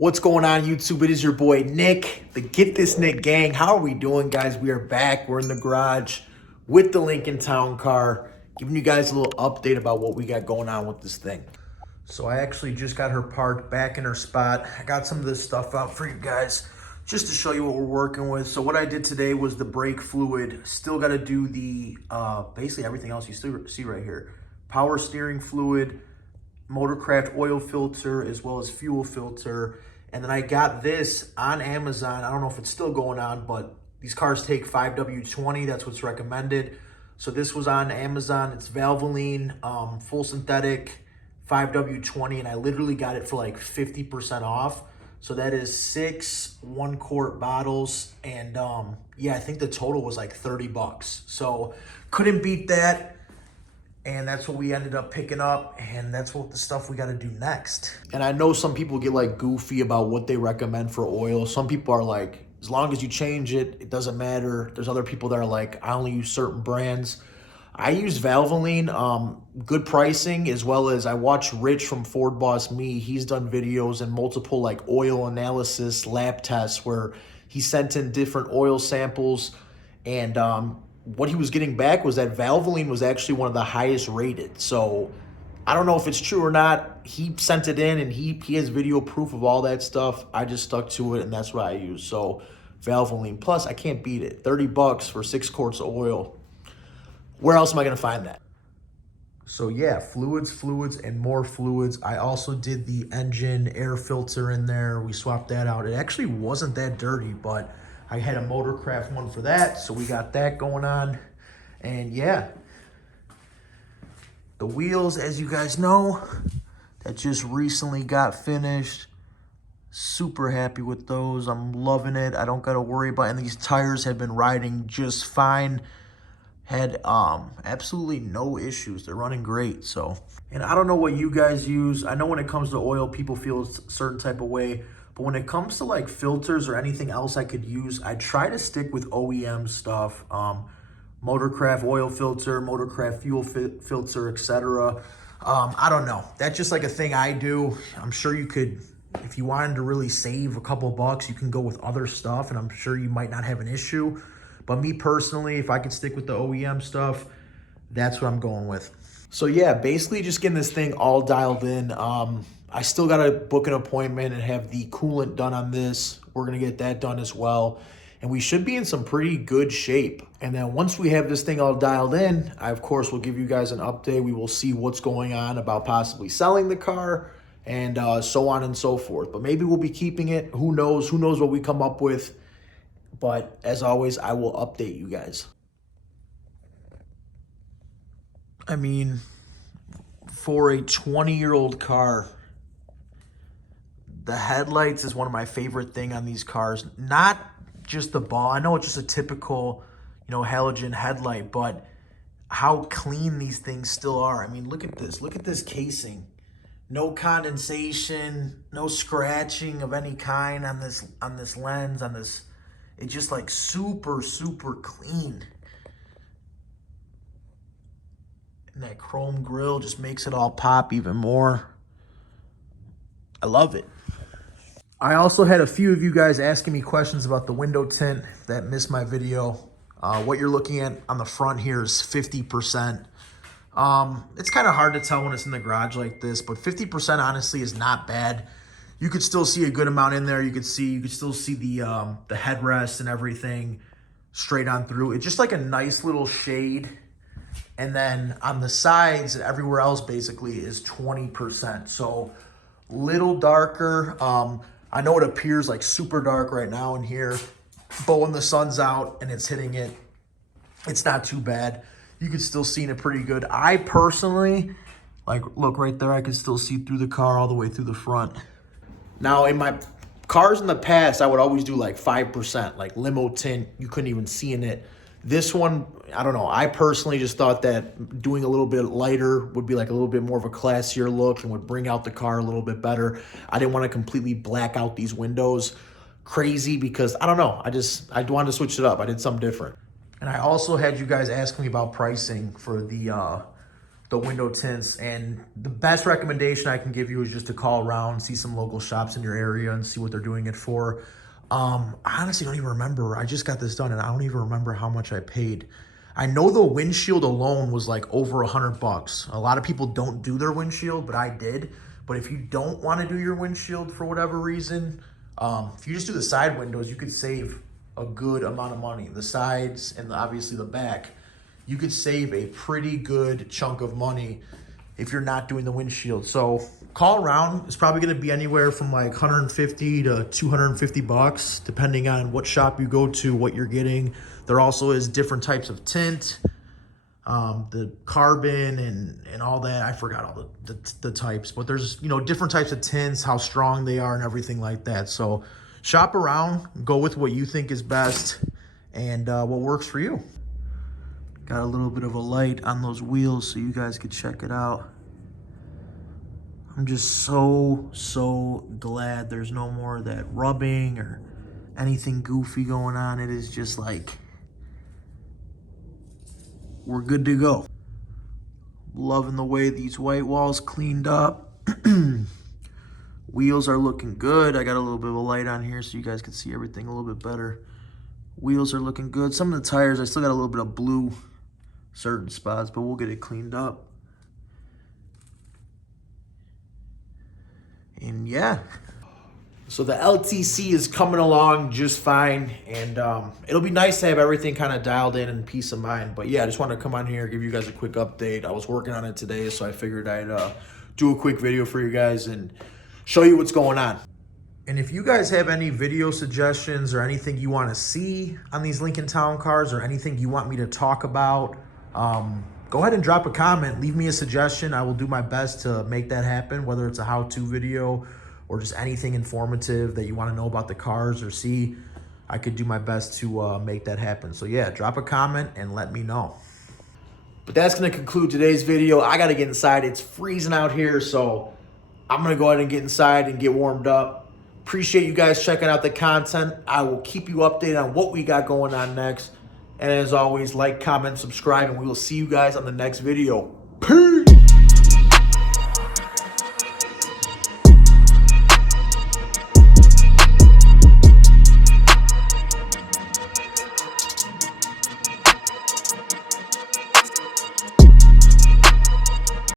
What's going on, YouTube? It is your boy Nick, the Getthisnick gang. How are we doing, guys? We are back. We're in the garage with the Lincoln Town car, giving you guys a little update about what we got going on with this thing. So I actually just got her parked back in her spot. I got some of this stuff out for you guys just to show you what we're working with. So what I did today was the brake fluid. Still got to do the, basically everything else you still see right here. Power steering fluid, Motorcraft oil filter, as well as fuel filter. And then I got this on Amazon. I don't know if it's still going on, but these cars take 5W20. That's what's recommended. So this was on Amazon. It's Valvoline, full synthetic, 5W20. And I literally got it for like 50% off. So that is 6 1-quart bottles. And yeah, I think the total was like 30 bucks. So couldn't beat that. And that's what we ended up picking up, and that's what the stuff we got to do next. And I know some people get like goofy about what they recommend for oil. Some people are like, as long as you change it, it doesn't matter. There's other people that are like, I only use certain brands. I use Valvoline, good pricing, as well as I watch Rich from Ford Boss Me. He's done videos and multiple like oil analysis lab tests where he sent in different oil samples, and what he was getting back was that Valvoline was actually one of the highest rated. So I don't know if it's true or not. He sent it in and he has video proof of all that stuff. I just stuck to it and that's what I use. So Valvoline, plus I can't beat it. 30 bucks for 6 quarts of oil. Where else am I going to find that? So yeah, fluids, and more fluids. I also did the engine air filter in there. We swapped that out. It actually wasn't that dirty, but I had a Motorcraft one for that, so we got that going on. And yeah, the wheels, as you guys know, that just recently got finished. Super happy with those. I'm loving it. I don't got to worry about it. And these tires have been riding just fine. Had absolutely no issues. They're running great. So, and I don't know what you guys use. I know when it comes to oil, people feel a certain type of way. But when it comes to like filters or anything else I could use, I try to stick with OEM stuff. Motorcraft oil filter, Motorcraft fuel filter, etc. I don't know. That's just like a thing I do. I'm sure you could, if you wanted to really save a couple bucks, you can go with other stuff, and I'm sure you might not have an issue. But me personally, if I could stick with the OEM stuff, that's what I'm going with. So yeah, basically just getting this thing all dialed in. I still got to book an appointment and have the coolant done on this. We're going to get that done as well. And we should be in some pretty good shape. And then once we have this thing all dialed in, I, of course, will give you guys an update. We will see what's going on about possibly selling the car and so on and so forth. But maybe we'll be keeping it. Who knows? Who knows what we come up with? But as always, I will update you guys. I mean, for a 20-year-old car, the headlights is one of my favorite thing on these cars. Not just the ball. I know it's just a typical, halogen headlight, but how clean these things still are. I mean, look at this. Look at this casing. No condensation, no scratching of any kind on this lens, on this. It's just like super, super clean. And that chrome grille just makes it all pop even more. I love it. I also had a few of you guys asking me questions about the window tint that missed my video. What you're looking at on the front here is 50%. It's kind of hard to tell when it's in the garage like this, but 50% honestly is not bad. You could still see a good amount in there. You could still see the headrest and everything straight on through. It's just like a nice little shade. And then on the sides and everywhere else basically is 20%. So little darker. I know it appears like super dark right now in here, but when the sun's out and it's hitting it, it's not too bad. You could still see it pretty good. I personally, like, look right there, I can still see through the car all the way through the front. Now, in my cars in the past, I would always do like 5%, like limo tint. You couldn't even see in it. This one, I don't know. I personally just thought that doing a little bit lighter would be like a little bit more of a classier look and would bring out the car a little bit better. I didn't want to completely black out these windows crazy because, I don't know. I wanted to switch it up. I did something different. And I also had you guys asking me about pricing for the the window tints. And the best recommendation I can give you is just to call around, see some local shops in your area and see what they're doing it for. I honestly don't even remember. I just got this done and I don't even remember how much I paid. I know the windshield alone was like over $100. A lot of people don't do their windshield, but I did. But if you don't want to do your windshield for whatever reason, if you just do the side windows, you could save a good amount of money. The sides and obviously the back, you could save a pretty good chunk of money if you're not doing the windshield. So call around. It's probably going to be anywhere from like 150 to 250 bucks, depending on what shop you go to, what you're getting. There also is different types of tint, the carbon and all that. I forgot all the types, but there's, you know, different types of tints, how strong they are and everything like that. So shop around, go with what you think is best and what works for you. Got a little bit of a light on those wheels so you guys could check it out. I'm just so glad there's no more of that rubbing or anything goofy going on. It is just like, we're good to go. Loving the way these white walls cleaned up. Wheels are looking good. I got a little bit of a light on here so you guys can see everything a little bit better. Wheels are looking good. Some of the tires, I still got a little bit of blue certain spots, but we'll get it cleaned up. And yeah, so the LTC is coming along just fine, and it'll be nice to have everything kind of dialed in and peace of mind. But yeah, I just wanted to come on here, give you guys a quick update. I was working on it today, so I figured I'd do a quick video for you guys and show you what's going on. And if you guys have any video suggestions or anything you want to see on these Lincoln Town cars or anything you want me to talk about, go ahead and drop a comment. Leave me a suggestion. I will do my best to make that happen, whether it's a how-to video or just anything informative that you want to know about the cars or see. I could do my best to make that happen. So yeah, drop a comment and let me know. But that's going to conclude today's video. I got to get inside. It's freezing out here, so I'm going to go ahead and get inside and get warmed up. Appreciate you guys checking out the content. I will keep you updated on what we got going on next. And as always, like, comment, subscribe, and we will see you guys on the next video. Peace!